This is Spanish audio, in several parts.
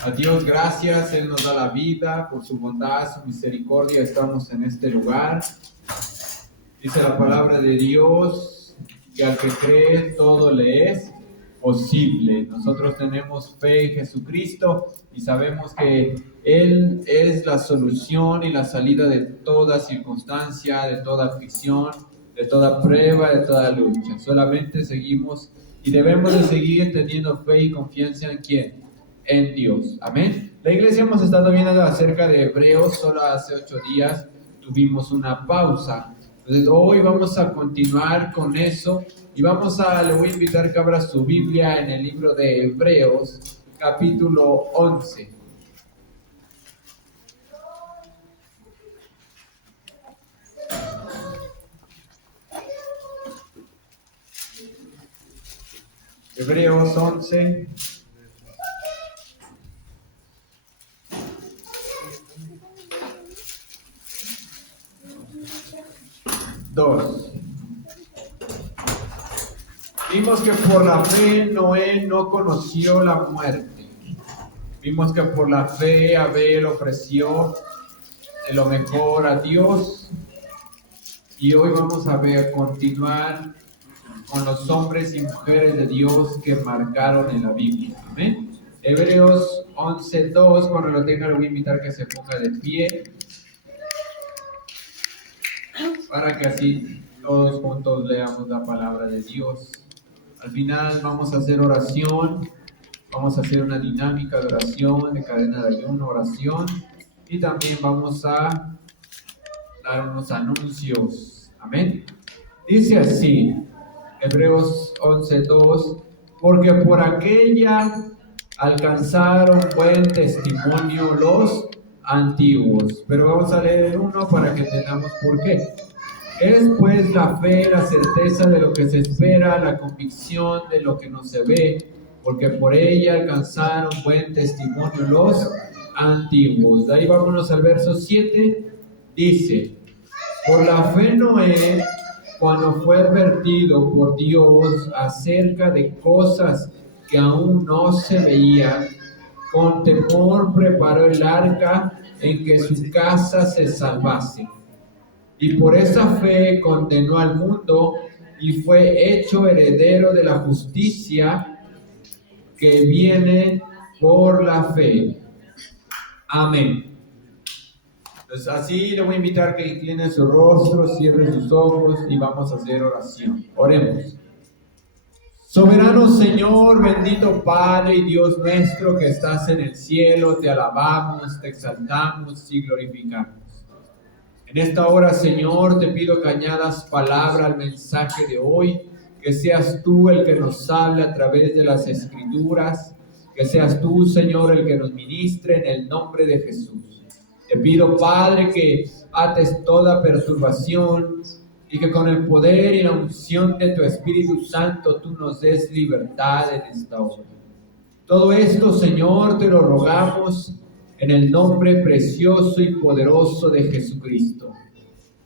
A Dios gracias, Él nos da la vida, por su bondad, su misericordia estamos en este lugar. Dice la palabra de Dios que al que cree todo le es posible. Nosotros tenemos fe en Jesucristo y sabemos que Él es la solución y la salida de toda circunstancia, de toda aflicción, de toda prueba, de toda lucha. Solamente seguimos y debemos de seguir teniendo fe y confianza en ¿quién? En Dios. Amén. La iglesia hemos estado viendo acerca de Hebreos, solo hace 8 días tuvimos una pausa. Entonces hoy vamos a continuar con eso y le voy a invitar que abra su Biblia en el libro de Hebreos, capítulo 11. Hebreos 11. Vimos que por la fe Noé no conoció la muerte. Vimos que por la fe Abel ofreció de lo mejor a Dios. Y hoy vamos a continuar con los hombres y mujeres de Dios que marcaron en la Biblia. Amén. Hebreos 11:2, cuando lo tenga, lo voy a invitar que se ponga de pie para que así todos juntos leamos la palabra de Dios. Al final vamos a hacer oración, vamos a hacer una dinámica de oración, de cadena de ayuno, oración, y también vamos a dar unos anuncios. Amén. Dice así, Hebreos 11:2, porque por aquella alcanzaron buen testimonio los antiguos. Pero vamos a leer el 1 para que entendamos por qué. Es pues la fe, la certeza de lo que se espera, la convicción de lo que no se ve, porque por ella alcanzaron buen testimonio los antiguos. De ahí vámonos al verso 7, dice, por la fe Noé, cuando fue advertido por Dios acerca de cosas que aún no se veían, con temor preparó el arca en que su casa se salvase. Y por esa fe condenó al mundo y fue hecho heredero de la justicia que viene por la fe. Amén. Entonces así le voy a invitar que incline su rostro, cierre sus ojos y vamos a hacer oración. Oremos. Soberano Señor, bendito Padre y Dios nuestro que estás en el cielo, te alabamos, te exaltamos y glorificamos. En esta hora, Señor, te pido que añadas palabra al mensaje de hoy, que seas tú el que nos hable a través de las Escrituras, que seas tú, Señor, el que nos ministre en el nombre de Jesús. Te pido, Padre, que ates toda perturbación y que con el poder y la unción de tu Espíritu Santo tú nos des libertad en esta hora. Todo esto, Señor, te lo rogamos en el nombre precioso y poderoso de Jesucristo.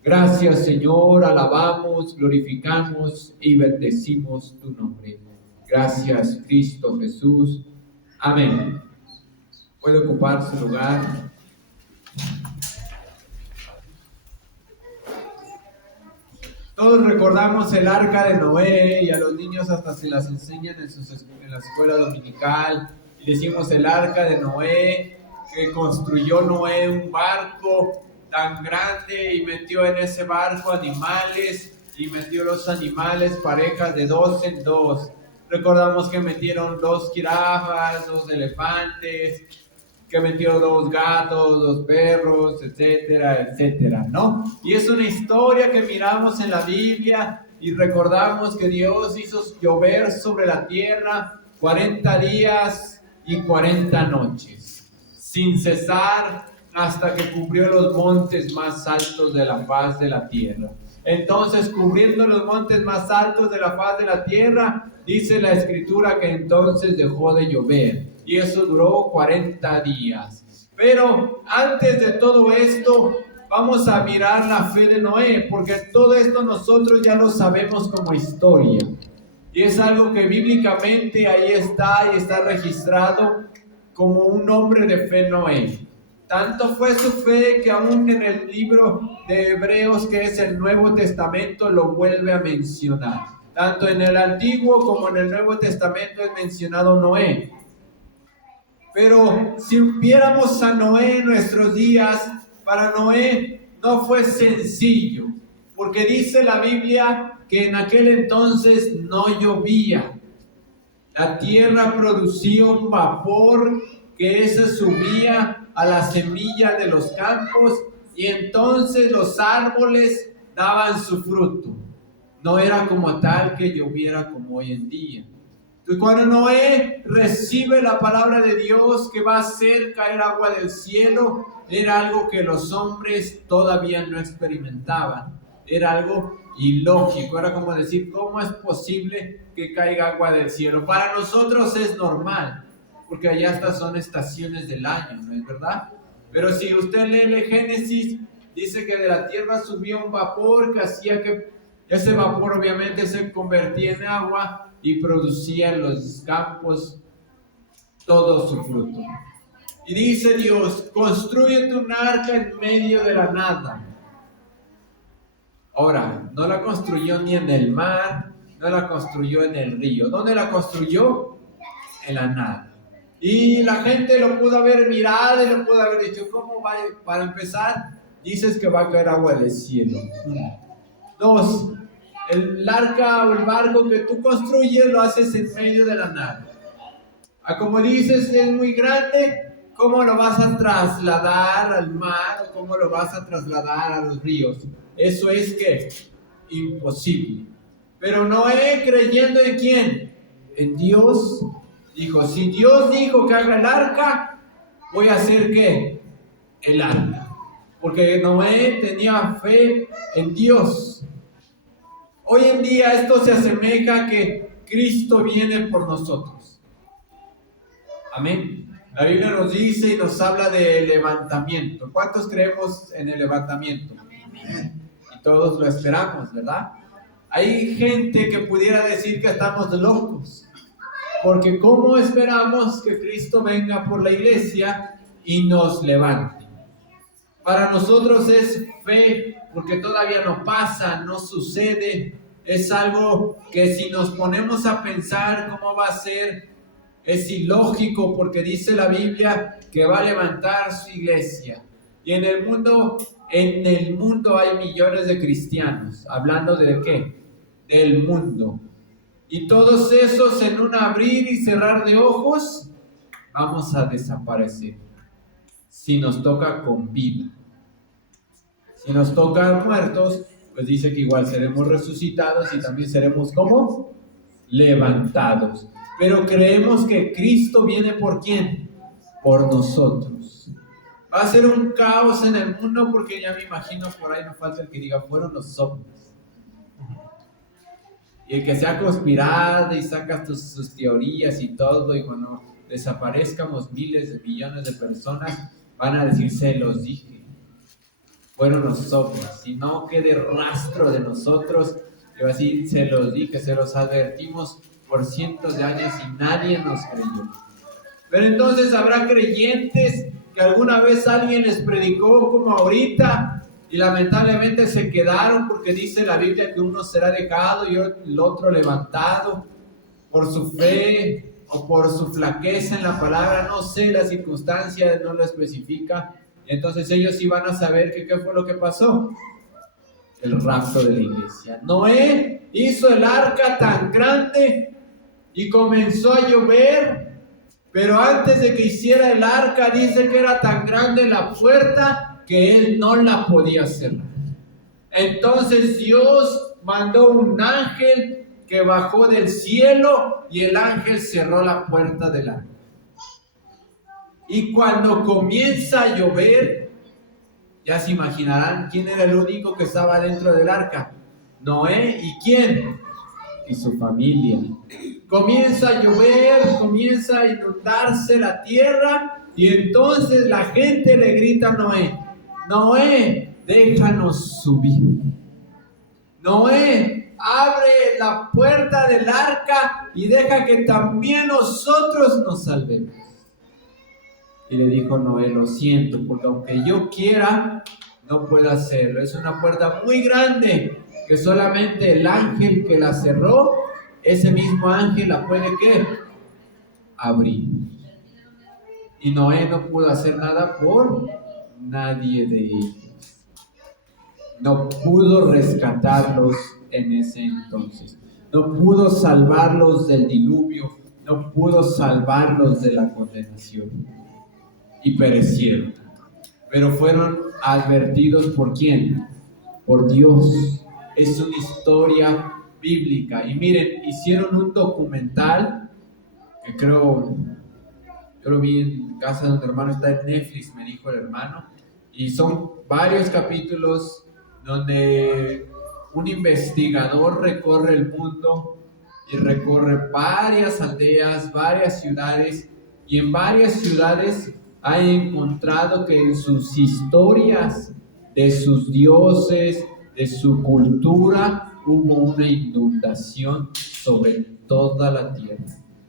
Gracias, Señor, alabamos, glorificamos y bendecimos tu nombre. Gracias, Cristo Jesús. Amén. Puede ocupar su lugar. Todos recordamos el arca de Noé y a los niños hasta se las enseñan en la escuela dominical. Y decimos el arca de Noé, que construyó Noé un barco tan grande y metió en ese barco animales y metió los animales parejas de 2 en 2. Recordamos que metieron 2 jirafas, 2 elefantes, que metió 2 gatos, 2 perros, etcétera, etcétera, ¿no? Y es una historia que miramos en la Biblia y recordamos que Dios hizo llover sobre la tierra 40 días y 40 noches, sin cesar hasta que cubrió los montes más altos de la faz de la tierra. Entonces, cubriendo los montes más altos de la faz de la tierra, dice la Escritura que entonces dejó de llover. Y eso duró 40 días. Pero antes de todo esto, vamos a mirar la fe de Noé, porque todo esto nosotros ya lo sabemos como historia. Y es algo que bíblicamente ahí está y está registrado. como un hombre de fe Noé. Tanto fue su fe que aún en el libro de Hebreos, que es el Nuevo Testamento, lo vuelve a mencionar. Tanto en el Antiguo como en el Nuevo Testamento es mencionado Noé. Pero si viéramos a Noé en nuestros días, para Noé no fue sencillo, porque dice la Biblia que en aquel entonces no llovía. La tierra producía un vapor que ese subía a la semilla de los campos y entonces los árboles daban su fruto. No era como tal que lloviera como hoy en día. Entonces, cuando Noé recibe la palabra de Dios que va a hacer caer agua del cielo, era algo que los hombres todavía no experimentaban. Era algo ilógico. Era como decir, ¿cómo es posible que caiga agua del cielo? Para nosotros es normal, porque allá estas son estaciones del año, ¿no es verdad? Pero si usted lee el Génesis, dice que de la tierra subía un vapor que hacía que ese vapor obviamente se convertía en agua y producía en los campos todo su fruto. Y dice Dios, construyete un arca en medio de la nada. Ahora, no la construyó ni en el mar, no la construyó en el río. ¿Dónde la construyó? En la nada. Y la gente lo pudo haber mirado y lo pudo haber dicho, ¿cómo va? Para empezar, dices que va a caer agua del cielo. 2, el arca o el barco que tú construyes lo haces en medio de la nada. Como dices, es muy grande, ¿cómo lo vas a trasladar al mar o cómo lo vas a trasladar a los ríos? Eso es que imposible. Pero Noé, creyendo en quién, en Dios, dijo, si Dios dijo que haga el arca, voy a hacer ¿qué? El arca. Porque Noé tenía fe en Dios. Hoy en día esto se asemeja a que Cristo viene por nosotros. Amén. La Biblia nos dice y nos habla de levantamiento. ¿Cuántos creemos en el levantamiento? Amén. Y todos lo esperamos, ¿verdad? Hay gente que pudiera decir que estamos locos, porque ¿cómo esperamos que Cristo venga por la iglesia y nos levante? Para nosotros es fe, porque todavía no pasa, no sucede. Es algo que si nos ponemos a pensar cómo va a ser, es ilógico, porque dice la Biblia que va a levantar su iglesia. Y en el mundo hay millones de cristianos. ¿Hablando de qué? Del mundo. Y todos esos en un abrir y cerrar de ojos vamos a desaparecer. Si nos toca con vida. Si nos toca muertos, pues dice que igual seremos resucitados y también seremos ¿cómo? Levantados. Pero creemos que Cristo viene ¿por quién? Por nosotros. Va a ser un caos en el mundo, porque ya me imagino por ahí no falta el que diga, fueron los ovnis. Y el que sea conspirado y saca sus teorías y todo, y cuando desaparezcamos miles de millones de personas, van a decir, se los dije, fueron los ovnis. Si no quede rastro de nosotros, le va a decir, se los dije, se los advertimos por cientos de años y nadie nos creyó. Pero entonces habrá creyentes que alguna vez alguien les predicó como ahorita y lamentablemente se quedaron, porque dice la Biblia que uno será dejado y el otro levantado por su fe o por su flaqueza en la palabra, no sé, la circunstancia no lo especifica. Entonces ellos sí van a saber que qué fue lo que pasó. El rapto de la iglesia. Noé hizo el arca tan grande y comenzó a llover. Pero antes de que hiciera el arca, dice que era tan grande la puerta que él no la podía cerrar. Entonces Dios mandó un ángel que bajó del cielo y el ángel cerró la puerta del arca. Y cuando comienza a llover, ya se imaginarán quién era el único que estaba dentro del arca. Noé, ¿y quién? Y su familia. Comienza a llover, comienza a inundarse la tierra y entonces la gente le grita a Noé, Noé, déjanos subir. Noé, abre la puerta del arca y deja que también nosotros nos salvemos. Y le dijo Noé, lo siento, porque aunque yo quiera, no puedo hacerlo. Es una puerta muy grande que solamente el ángel que la cerró, ese mismo ángel la puede ¿qué? Abrir. Y Noé no pudo hacer nada por nadie de ellos. No pudo rescatarlos en ese entonces. No pudo salvarlos del diluvio. No pudo salvarlos de la condenación. Y perecieron. Pero fueron advertidos ¿por quién? Por Dios. Es una historia bíblica. Y miren, hicieron un documental que yo lo vi en casa de un hermano, está en Netflix, me dijo el hermano, y son varios capítulos donde un investigador recorre el mundo y recorre varias aldeas, varias ciudades, y en varias ciudades ha encontrado que en sus historias de sus dioses, de su cultura, hubo una inundación sobre toda la tierra.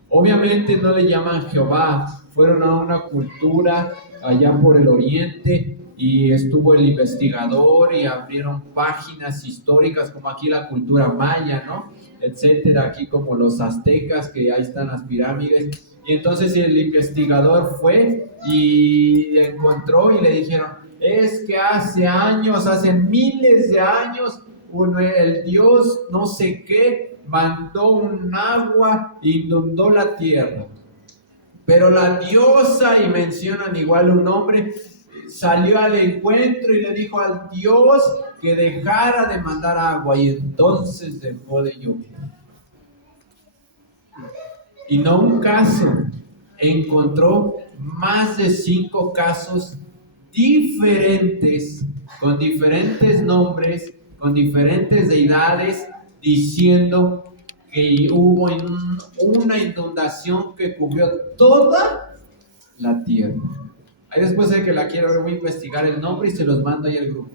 Obviamente no le llaman Jehová, fueron a una cultura allá por el oriente y estuvo el investigador y abrieron páginas históricas como aquí la cultura maya, ¿no? Etcétera, aquí como los aztecas, que ahí están las pirámides. Y entonces el investigador fue y encontró y le dijeron, es que hace años, hace miles de años, el dios no sé qué mandó un agua e inundó la tierra. Pero la diosa, y mencionan igual un nombre, salió al encuentro y le dijo al dios que dejara de mandar agua, y entonces dejó de llover. Y no un caso, encontró más de 5 casos diferentes, con diferentes nombres, con diferentes deidades, diciendo que hubo una inundación que cubrió toda la tierra. Ahí después de que la quiero, voy a investigar el nombre y se los mando ahí al grupo,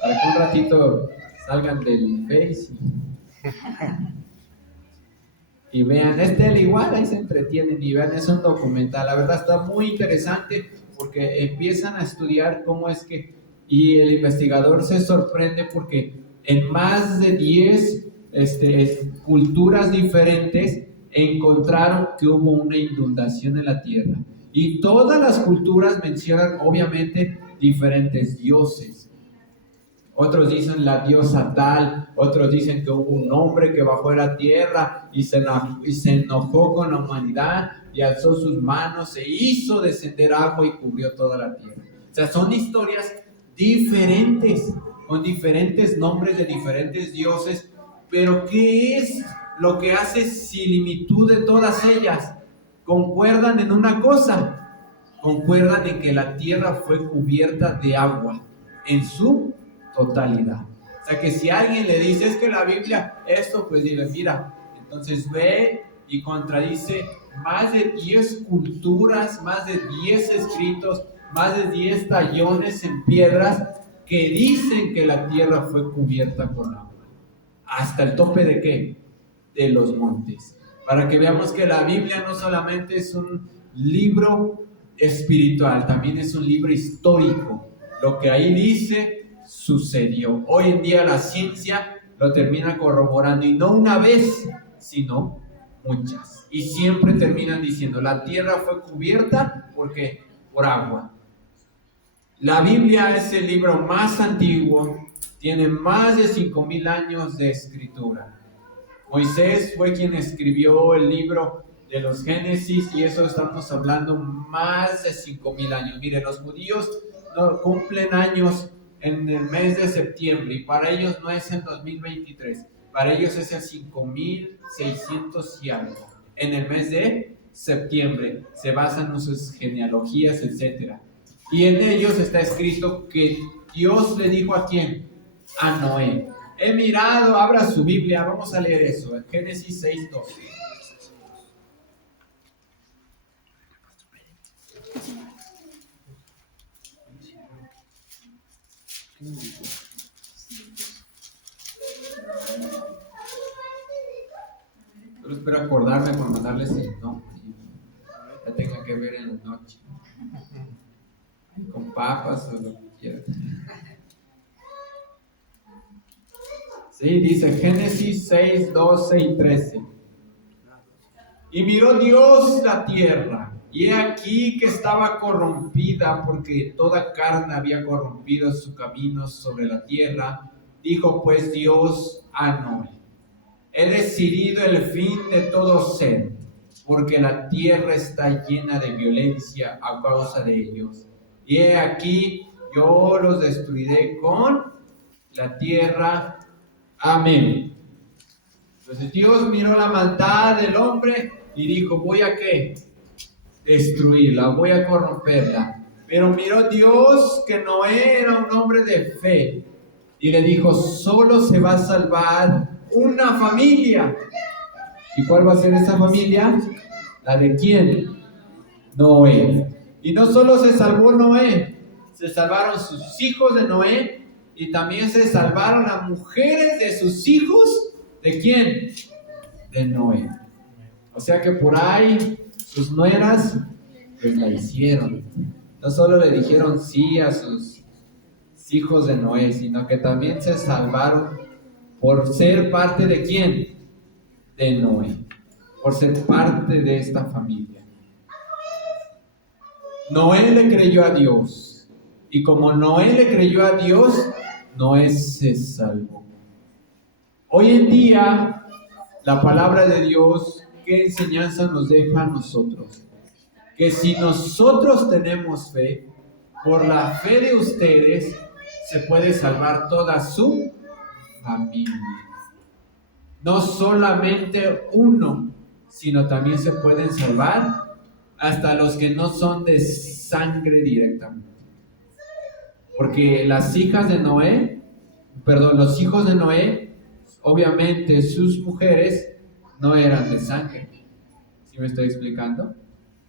para que un ratito salgan del Face y vean, al igual, ahí se entretienen y vean, es un documental, la verdad está muy interesante porque empiezan a estudiar cómo es que, y el investigador se sorprende porque en más de 10 culturas diferentes encontraron que hubo una inundación en la tierra. Y todas las culturas mencionan obviamente diferentes dioses. Otros dicen la diosa tal, otros dicen que hubo un hombre que bajó de la tierra y se enojó con la humanidad y alzó sus manos, se hizo descender agua y cubrió toda la tierra. O sea, son historias diferentes, con diferentes nombres de diferentes dioses, pero ¿qué es lo que hace similitud de todas ellas? Concuerdan en una cosa, concuerdan en que la tierra fue cubierta de agua en su totalidad. O sea que si alguien le dice, es que la Biblia, esto, pues dile, mira, entonces ve y contradice más de 10 culturas, más de 10 escritos, más de 10 tallones en piedras que dicen que la tierra fue cubierta con agua. ¿Hasta el tope de qué? De los montes. Para que veamos que la Biblia no solamente es un libro espiritual, también es un libro histórico. Lo que ahí dice sucedió. Hoy en día la ciencia lo termina corroborando, y no una vez, sino muchas. Y siempre terminan diciendo, la tierra fue cubierta porque por agua. La Biblia es el libro más antiguo, tiene más de 5,000 años de escritura. Moisés fue quien escribió el libro de los Génesis, y eso estamos hablando más de 5,000 años. Mire, los judíos no cumplen años en el mes de septiembre, y para ellos no es el 2023, para ellos es el 5,600 y algo. En el mes de septiembre se basan en sus genealogías, etc. Y en ellos está escrito que Dios le dijo ¿a quién? A Noé. He mirado, abra su Biblia, vamos a leer eso, en Génesis 6:12. Solo espero acordarme por mandarles el nombre. Ya tenga que ver en la noche. papas o lo que quieras. Sí, dice Génesis 6, 12 y 13. Y miró Dios la tierra, y he aquí que estaba corrompida, porque toda carne había corrompido su camino sobre la tierra. Dijo pues Dios a Noé: he decidido el fin de todo ser, porque la tierra está llena de violencia a causa de ellos. Y he aquí, yo los destruiré con la tierra. Amén. Entonces Dios miró la maldad del hombre y dijo: voy a ¿qué? Destruirla, voy a corromperla. Pero miró Dios que Noé era un hombre de fe y le dijo: solo se va a salvar una familia. ¿Y cuál va a ser esa familia? ¿La de quién? Noé. Y no solo se salvó Noé, se salvaron sus hijos de Noé y también se salvaron las mujeres de sus hijos. ¿De quién? De Noé. O sea que por ahí sus nueras pues la hicieron. No solo le dijeron sí a sus hijos de Noé, sino que también se salvaron por ser parte de quién? De Noé. Por ser parte de esta familia. Noé le creyó a Dios. Y como Noé le creyó a Dios, Noé se salvó. Hoy en día, la palabra de Dios, ¿qué enseñanza nos deja a nosotros? Que si nosotros tenemos fe, por la fe de ustedes, se puede salvar toda su familia. No solamente uno, sino también se pueden salvar hasta los que no son de sangre directamente. Porque las hijas de Noé, los hijos de Noé, obviamente sus mujeres no eran de sangre. ¿Sí me estoy explicando?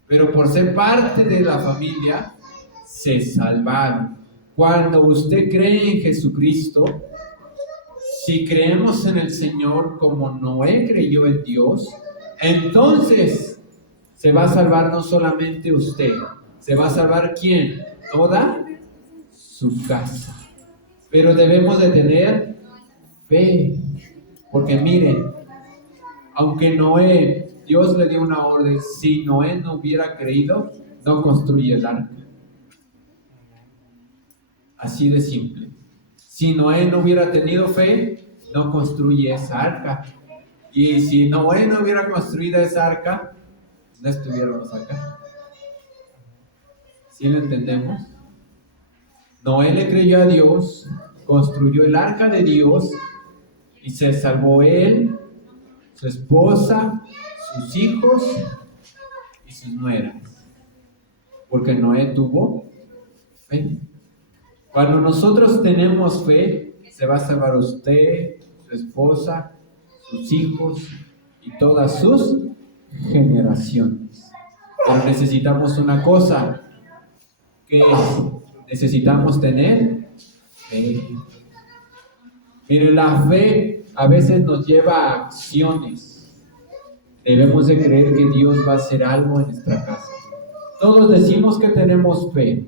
Pero por ser parte de la familia, se salvaron. Cuando usted cree en Jesucristo, si creemos en el Señor como Noé creyó en Dios, entonces se va a salvar no solamente usted, se va a salvar ¿quién? Toda su casa. Pero debemos de tener fe, porque miren, aunque Noé, Dios le dio una orden, si Noé no hubiera creído, no construye el arca. Así de simple. Si Noé no hubiera tenido fe, no construye esa arca. Y si Noé no hubiera construido esa arca, no estuviéramos acá. ¿Sí lo entendemos? Noé le creyó a Dios, construyó el arca de Dios y se salvó él, su esposa, sus hijos y sus nueras. Porque Noé tuvo fe. Cuando nosotros tenemos fe, se va a salvar usted, su esposa, sus hijos y todas sus generaciones. Pero necesitamos una cosa, que es, necesitamos tener fe. Mire, la fe a veces nos lleva a acciones. Debemos de creer que Dios va a hacer algo en nuestra casa. Todos decimos que tenemos fe,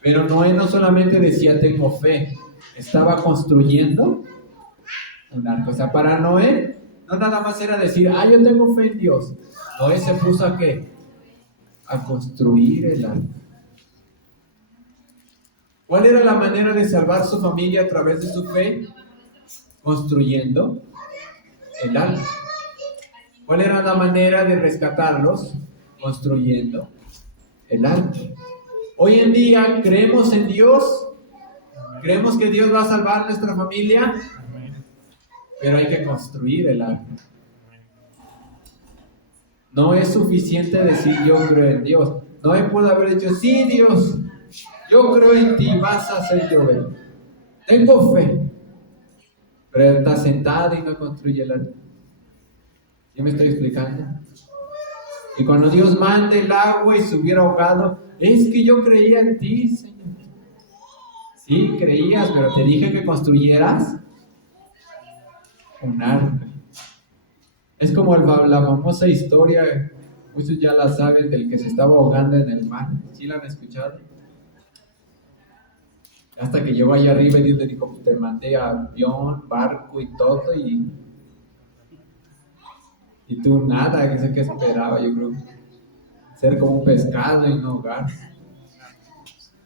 pero Noé no solamente decía tengo fe, estaba construyendo un arca. O sea, para Noé no nada más era decir, yo tengo fe en Dios. Noé se puso ¿a qué? A construir el arca. ¿Cuál era la manera de salvar su familia a través de su fe? Construyendo el arca. ¿Cuál era la manera de rescatarlos? Construyendo el arca. Hoy en día creemos en Dios, creemos que Dios va a salvar nuestra familia, pero hay que construir el arca. No es suficiente decir yo creo en Dios. Noé pudo haber dicho, sí Dios, yo creo en ti, vas a hacer llover. Tengo fe. Pero está sentado y no construye el arca. ¿Sí me estoy explicando? Y cuando Dios mande el agua y se hubiera ahogado, es que yo creía en ti, Señor. Sí, creías, pero te dije que construyeras un arca. Es como la famosa historia, muchos ya la saben, del que se estaba ahogando en el mar. ¿Sí la han escuchado? Hasta que llegó allá arriba y Dios le dijo, te mandé avión, barco y todo, y tú nada, que sé que esperaba, yo creo, ser como un pescado y no hogar.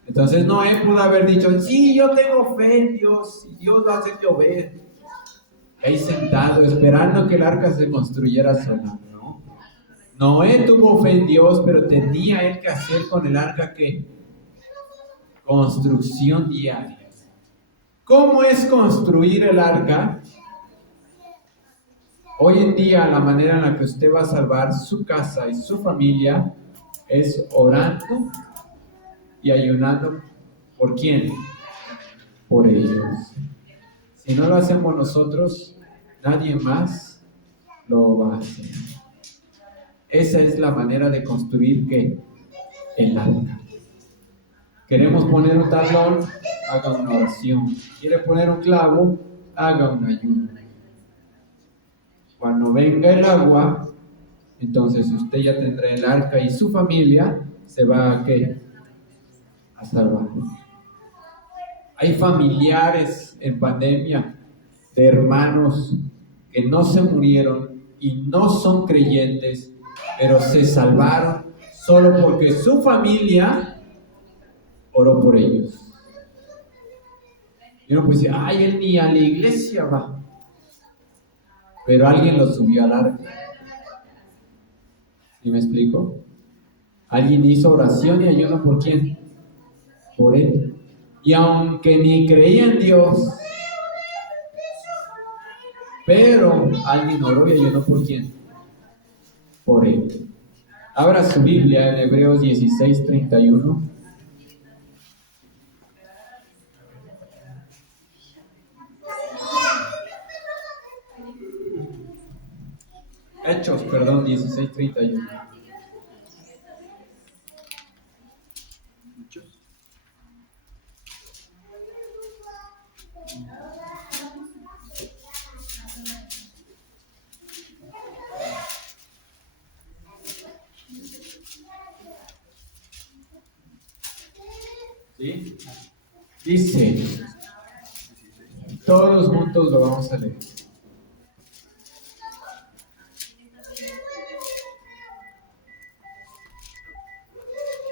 Entonces Noé pudo haber dicho, sí, yo tengo fe en Dios, y Dios va a hacer llover. Ahí sentado, esperando que el arca se construyera sola, ¿no? Noé tuvo fe en Dios, pero tenía él que hacer con el arca que construcción diaria. ¿Cómo es construir el arca? Hoy en día la manera en la que usted va a salvar su casa y su familia es orando y ayunando. ¿Por quién? Por ellos. Si no lo hacemos nosotros, nadie más lo va a hacer. Esa es la manera de construir ¿qué? El arca. Queremos poner un tablón, haga una oración. Quiere poner un clavo, haga un ayuno. Cuando venga el agua, entonces usted ya tendrá el arca y su familia se va a ¿qué? A salvar. Hay familiares en pandemia de hermanos que no se murieron y no son creyentes, pero se salvaron solo porque su familia oró por ellos. Y uno puede decir, ay, él ni a la iglesia va, pero alguien lo subió al arca. ¿Sí me explico? Alguien hizo oración y ayuno por quién? Por él. Y aunque ni creía en Dios, pero alguien oró y ayunó por quién? Por él. Abra su Biblia en Hebreos 16:31. Hechos, perdón, 16:31. ¿Sí? Dice, todos juntos lo vamos a leer.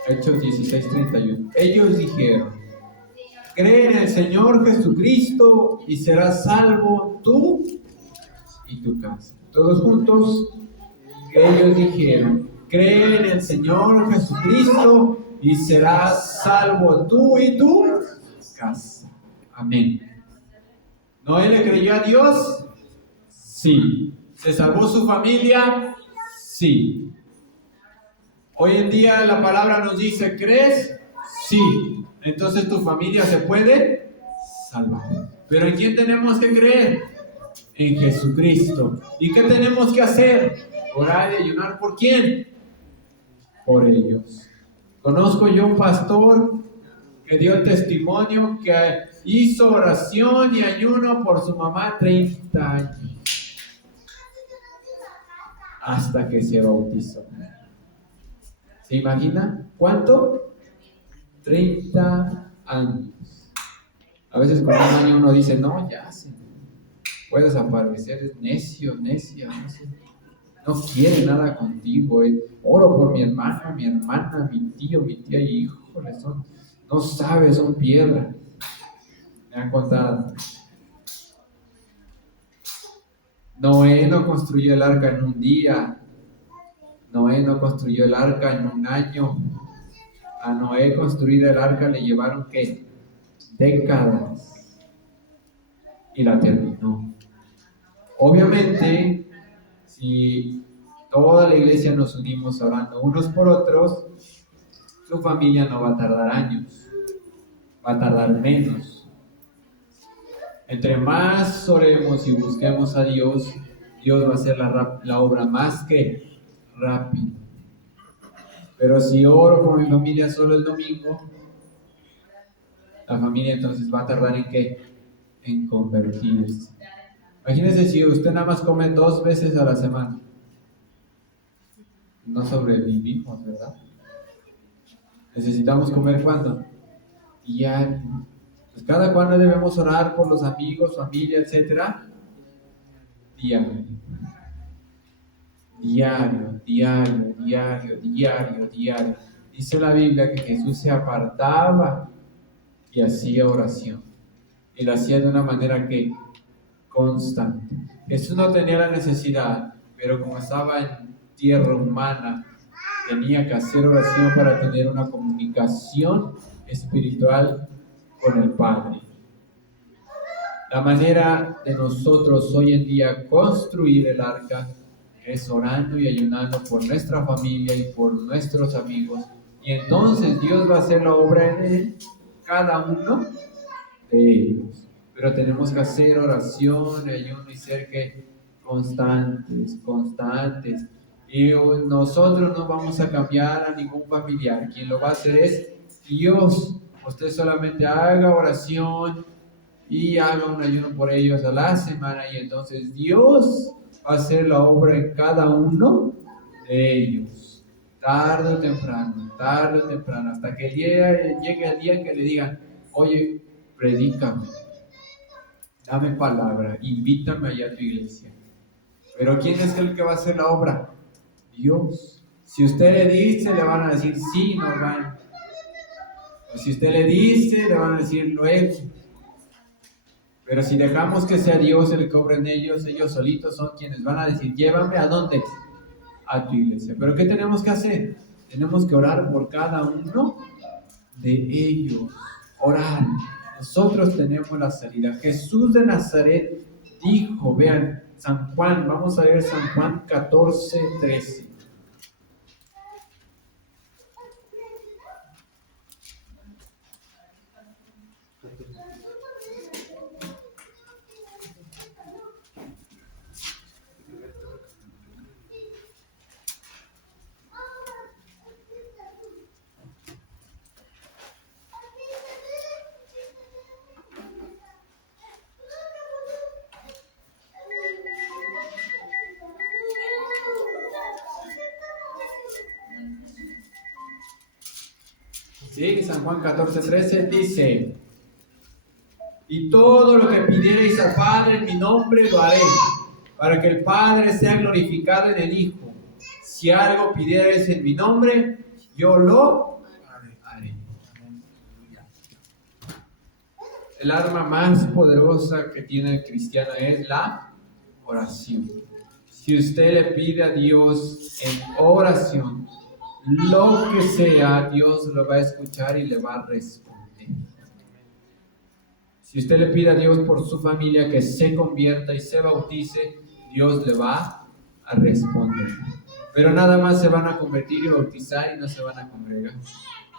Hechos 16:31. Ellos dijeron, cree en el Señor Jesucristo y serás salvo tú y tu casa. Todos juntos, que ellos dijeron, cree en el Señor Jesucristo y serás salvo tú y tu casa. Amén. ¿Noé le creyó a Dios? Sí. ¿Se salvó su familia? Sí. Hoy en día la palabra nos dice, ¿crees? Sí. Entonces tu familia se puede salvar. Pero ¿en quién tenemos que creer? En Jesucristo. ¿Y qué tenemos que hacer? Orar y ayunar ¿por quién? Por ellos. Conozco yo un pastor que dio testimonio que hizo oración y ayuno por su mamá 30 años hasta que se bautizó. ¿Se imagina? ¿Cuánto? 30 años. A veces con un año uno dice, no, ya se puede desaparecer, es necio, necia, no quiere nada contigo. Oro por mi hermana, mi tío, mi tía, y híjole, no sabes, son piedras. Me han contado. Noé no construyó el arca en un día. Noé no construyó el arca en un año. A Noé construir el arca le llevaron ¿qué? Décadas. Y la terminó. Obviamente, si toda la iglesia nos unimos orando unos por otros, su familia no va a tardar años, va a tardar menos. Entre más oremos y busquemos a Dios, Dios va a hacer la obra más que rápido. Pero si oro por mi familia solo el domingo, la familia entonces va a tardar en ¿qué? En convertirse. Imagínense si usted nada más come 2 veces a la semana. No sobrevivimos, ¿verdad? Necesitamos comer ¿cuándo? Diario. Pues cada cuando debemos orar por los amigos, familia, etcétera. Diario. Diario, diario, diario, diario, diario. Dice la Biblia que Jesús se apartaba y hacía oración. Y lo hacía de una manera que constante. Jesús no tenía la necesidad, pero como estaba en tierra humana, tenía que hacer oración para tener una comunicación espiritual con el Padre. La manera de nosotros hoy en día construir el arca es orando y ayunando por nuestra familia y por nuestros amigos. Y entonces Dios va a hacer la obra en cada uno de ellos. Pero tenemos que hacer oración, ayuno y ser que constantes, constantes. Y nosotros no vamos a cambiar a ningún familiar. Quien lo va a hacer es Dios. Usted solamente haga oración y haga un ayuno por ellos a la semana y entonces Dios va a hacer la obra en cada uno de ellos. Tarde o temprano, hasta que llegue el día que le digan, oye, predícame, dame palabra, invítame allá a tu iglesia. Pero ¿quién es el que va a hacer la obra? Dios. Si usted le dice, le van a decir sí, no van. O si usted le dice, le van a decir lo he hecho. Pero si dejamos que sea Dios el que obra en ellos solitos son quienes van a decir, llévame ¿a dónde? A tu iglesia. Pero ¿qué tenemos que hacer? Tenemos que orar por cada uno de ellos. Orar. Nosotros tenemos la salida. Jesús de Nazaret dijo, vean, San Juan, vamos a ver San Juan 14:13. Sí, San Juan 14:13 dice, y todo lo que pidiereis al Padre en mi nombre lo haré, para que el Padre sea glorificado en el Hijo. Si algo pidiereis en mi nombre, yo lo haré. El arma más poderosa que tiene el cristiano es la oración. Si usted le pide a Dios en oración, lo que sea, Dios lo va a escuchar y le va a responder. Si usted le pide a Dios por su familia que se convierta y se bautice, Dios le va a responder. Pero nada más se van a convertir y bautizar y no se van a congregar.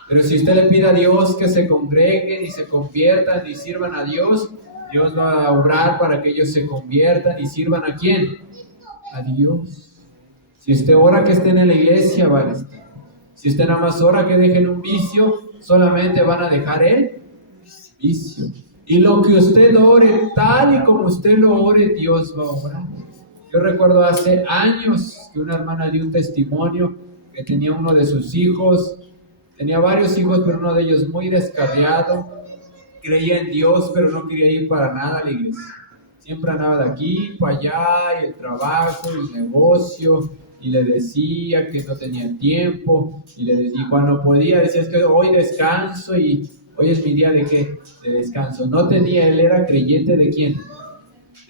Pero si usted le pide a Dios que se congreguen y se conviertan y sirvan a Dios, Dios va a obrar para que ellos se conviertan y sirvan ¿a quién? A Dios. Si usted ora que estén en la iglesia, van a estar. Si usted nada más ora que dejen un vicio, solamente van a dejar el vicio. Y lo que usted ore, tal y como usted lo ore, Dios va a orar. Yo recuerdo hace años que una hermana dio un testimonio que tenía uno de sus hijos, tenía varios hijos, pero uno de ellos muy descarriado, creía en Dios, pero no quería ir para nada a la iglesia. Siempre andaba de aquí para allá, y el trabajo, el negocio, y le decía que no tenía tiempo, y cuando podía decía, es que hoy descanso, y hoy es mi día de ¿qué? De descanso. No tenía, él era creyente ¿de quién?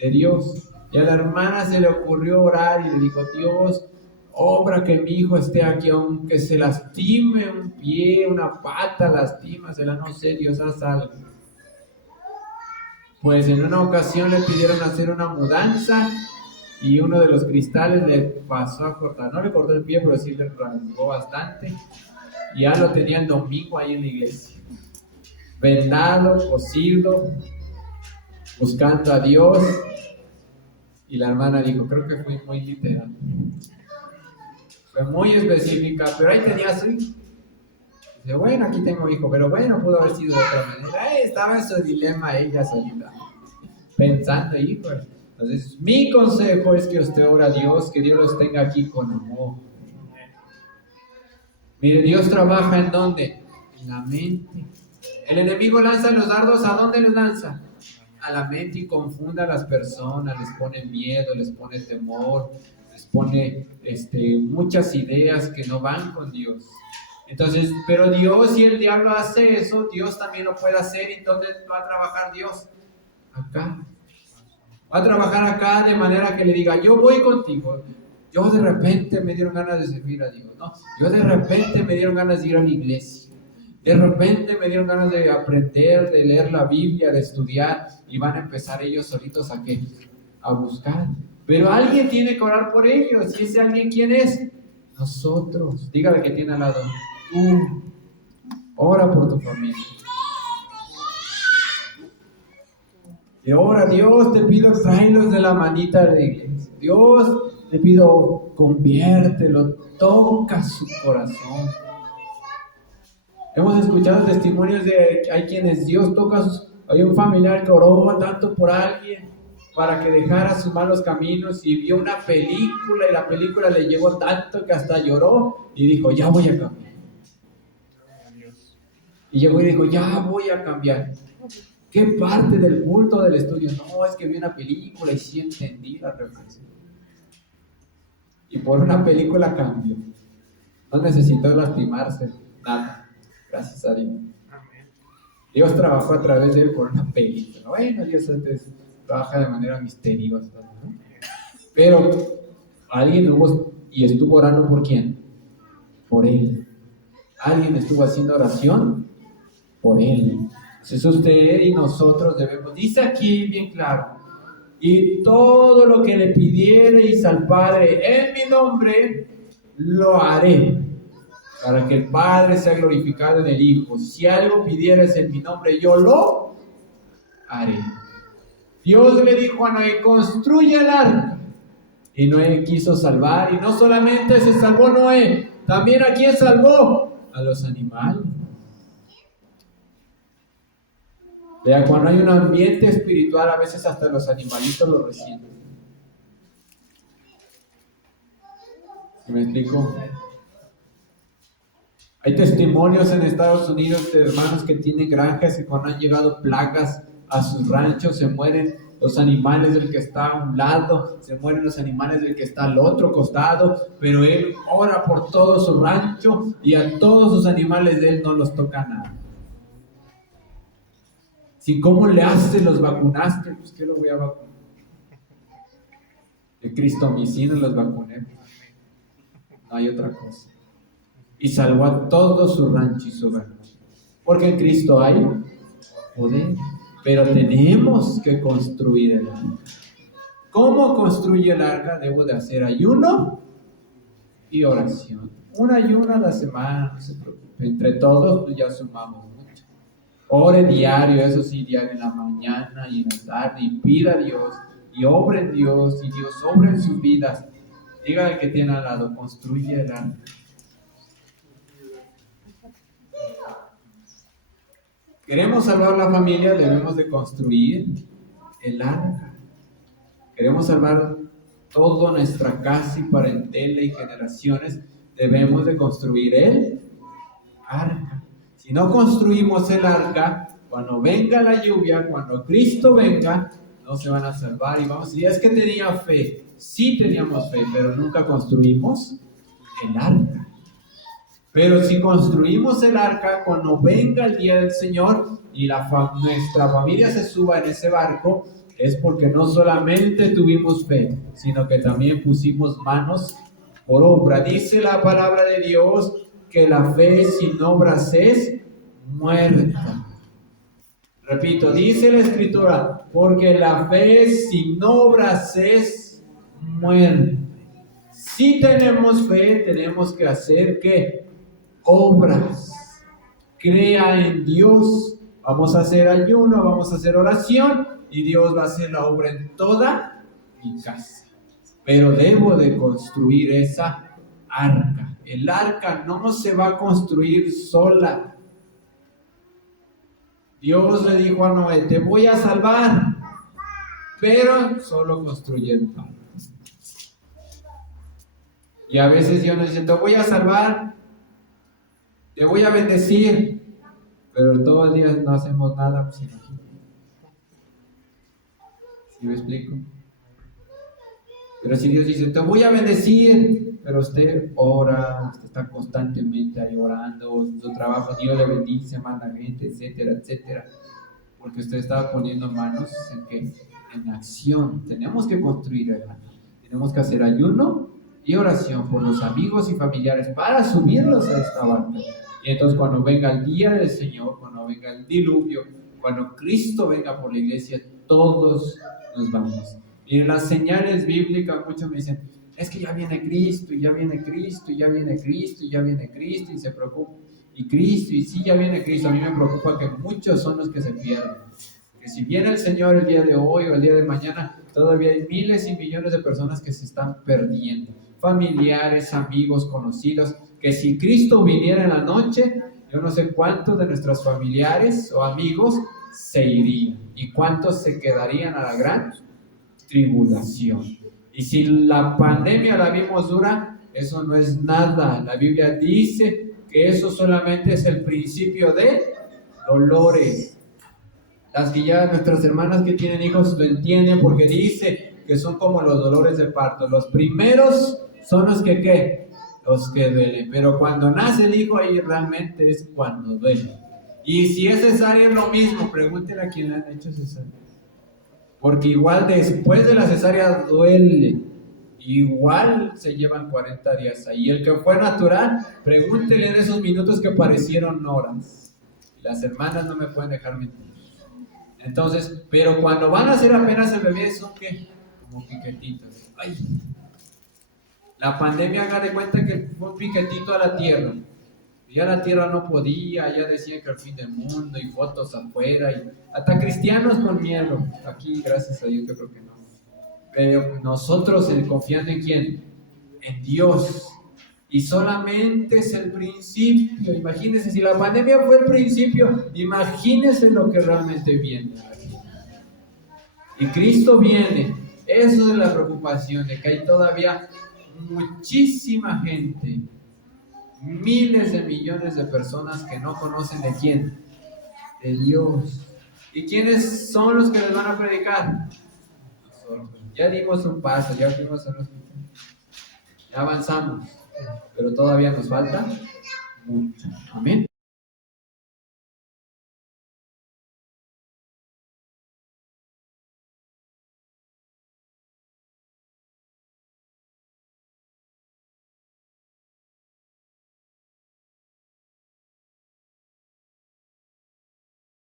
De Dios. Y a la hermana se le ocurrió orar y le dijo, Dios, obra que mi hijo esté aquí, aunque se lastime un pie, una pata, lastímasela, no sé, Dios haz algo. Pues en una ocasión le pidieron hacer una mudanza y uno de los cristales le pasó a cortar, no le cortó el pie, pero sí le rasgó bastante. Y ya lo tenía el domingo ahí en la iglesia, vendado, cosido, buscando a Dios. Y la hermana dijo, creo que fui muy literal, fue muy específica, pero ahí tenía su hijo. Dice, bueno, aquí tengo hijo, pero bueno, pudo haber sido de otra manera. Estaba en su dilema ella solita, pensando, hijo. Entonces, mi consejo es que usted ore a Dios, que Dios los tenga aquí con amor. Mire, Dios trabaja ¿en dónde? En la mente. El enemigo lanza los dardos, ¿a dónde los lanza? A la mente, y confunde a las personas, les pone miedo, les pone temor, les pone muchas ideas que no van con Dios. Entonces, pero Dios, si el diablo hace eso, Dios también lo puede hacer. ¿Y dónde va a trabajar Dios? Acá. Va a trabajar acá de manera que le diga, yo voy contigo. Yo de repente me dieron ganas de servir a Dios, ¿no? Yo de repente me dieron ganas de ir a la iglesia. De repente me dieron ganas de aprender, de leer la Biblia, de estudiar, y van a empezar ellos solitos ¿a qué? A buscar. Pero alguien tiene que orar por ellos. ¿Y ese alguien quién es? Nosotros. Dígale que tiene al lado. Ora por tu familia. Y ora, Dios, te pido, tráelos de la manita de la iglesia. Dios, te pido, conviértelo, toca su corazón. Hemos escuchado testimonios de hay quienes Dios toca hay un familiar que oró tanto por alguien para que dejara sus malos caminos y vio una película y la película le llegó tanto que hasta lloró y dijo, ya voy a cambiar. Y llegó y dijo, ya voy a cambiar. ¿Qué parte del culto del estudio? No, es que vi una película y sí entendí la referencia. Y por una película cambió. No necesitó lastimarse, nada. Gracias a Dios. Dios trabajó a través de él por una película. Bueno, Dios antes trabaja de manera misteriosa, ¿no? Pero alguien hubo y estuvo orando por quién? Por él. Alguien estuvo haciendo oración por él. Entonces usted y nosotros debemos, dice aquí bien claro, y todo lo que le pidiereis al Padre en mi nombre, lo haré, para que el Padre sea glorificado en el Hijo. Si algo pidieres en mi nombre, yo lo haré. Dios le dijo a Noé, construye el arca. Y Noé quiso salvar, y no solamente se salvó Noé, también ¿a quién salvó? A los animales. Vea, cuando hay un ambiente espiritual, a veces hasta los animalitos lo reciben. ¿Me explico? Hay testimonios en Estados Unidos de hermanos que tienen granjas y cuando han llegado plagas a sus ranchos se mueren los animales del que está a un lado, se mueren los animales del que está al otro costado, pero él ora por todo su rancho y a todos sus animales de él no los toca nada. Si cómo le hace, los vacunaste, pues ¿qué lo voy a vacunar? De cristomicina los vacuné. No hay otra cosa. Y salvó a todo su rancho y su ganado. Porque en Cristo hay poder. Pero tenemos que construir el arca. ¿Cómo construye el arca? Debo de hacer ayuno y oración. Un ayuno a la semana, no se preocupe. Entre todos pues ya sumamos mucho. Ore diario, eso sí, diario en la mañana y en la tarde, y pida a Dios, y obre en Dios, y Dios obre en sus vidas. Diga al que tiene al lado, construye el arca. Queremos salvar la familia, debemos de construir el arca. Queremos salvar toda nuestra casa y parentela y generaciones, debemos de construir el arca. Si no construimos el arca, cuando venga la lluvia, cuando Cristo venga, no se van a salvar. Y vamos a decir, es que tenía fe. Sí teníamos fe, pero nunca construimos el arca. Pero si construimos el arca, cuando venga el día del Señor y nuestra familia se suba en ese barco, es porque no solamente tuvimos fe, sino que también pusimos manos por obra. Dice la palabra de Dios que la fe sin obras es muerta. Repito, dice la Escritura, porque la fe sin obras es muerta. Si tenemos fe, tenemos que hacer ¿qué? Obras. Crea en Dios. Vamos a hacer ayuno, vamos a hacer oración y Dios va a hacer la obra en toda mi casa. Pero debo de construir esa arca. El arca no se va a construir sola. Dios le dijo a Noé, te voy a salvar, pero solo construye el arca. Y a veces Dios nos dice, te voy a salvar, te voy a bendecir, pero todo el día no hacemos nada, pues imagínate. ¿Sí me explico? Pero si Dios dice, te voy a bendecir, pero usted ora, usted está constantemente ahí orando, su trabajo, Dios le bendice, manda gente, etcétera, etcétera, porque usted está poniendo manos en qué, en acción. Tenemos que construir, hermano. Tenemos que hacer ayuno y oración por los amigos y familiares para subirlos a esta barca. Y entonces cuando venga el día del Señor, cuando venga el diluvio, cuando Cristo venga por la iglesia, todos nos vamos. Y en las señales bíblicas muchos me dicen, es que ya viene Cristo, y ya viene Cristo, y ya viene Cristo, y ya viene Cristo, y se preocupan. Y Cristo, y sí, ya viene Cristo. A mí me preocupa que muchos son los que se pierden. Que si viene el Señor el día de hoy o el día de mañana, todavía hay miles y millones de personas que se están perdiendo. Familiares, amigos, conocidos. Que si Cristo viniera en la noche, yo no sé cuántos de nuestros familiares o amigos se irían. Y cuántos se quedarían a la gran tribulación. Y si la pandemia la vimos dura, eso no es nada. La Biblia dice que eso solamente es el principio de dolores. Las que ya nuestras hermanas que tienen hijos lo entienden porque dice que son como los dolores de parto. Los primeros son los que ¿qué? Los que duelen. Pero cuando nace el hijo ahí realmente es cuando duele. Y si es cesárea es lo mismo. Pregúntenle a quien le han hecho cesárea. Porque igual después de la cesárea duele. Igual se llevan 40 días ahí. El que fue natural, pregúntenle en esos minutos que parecieron horas. Y las hermanas no me pueden dejar mentir. Entonces, pero cuando van a hacer apenas el bebé, son que como piquetitos. Ay, la pandemia, haga de cuenta que fue un piquetito a la tierra. Ya la tierra no podía, ya decía que el fin del mundo y fotos afuera, y hasta cristianos con miedo. Aquí, gracias a Dios, yo creo que no. Pero nosotros confiando en quién, en Dios. Y solamente es el principio. Imagínense, si la pandemia fue el principio, imagínense lo que realmente viene. Y Cristo viene. Eso es la preocupación, de que hay todavía muchísima gente, miles de millones de personas que no conocen de quién, de Dios. ¿Y quiénes son los que les van a predicar? Nosotros. Ya dimos un paso, ya fuimos a los... ya avanzamos, pero todavía nos falta mucho. Amén.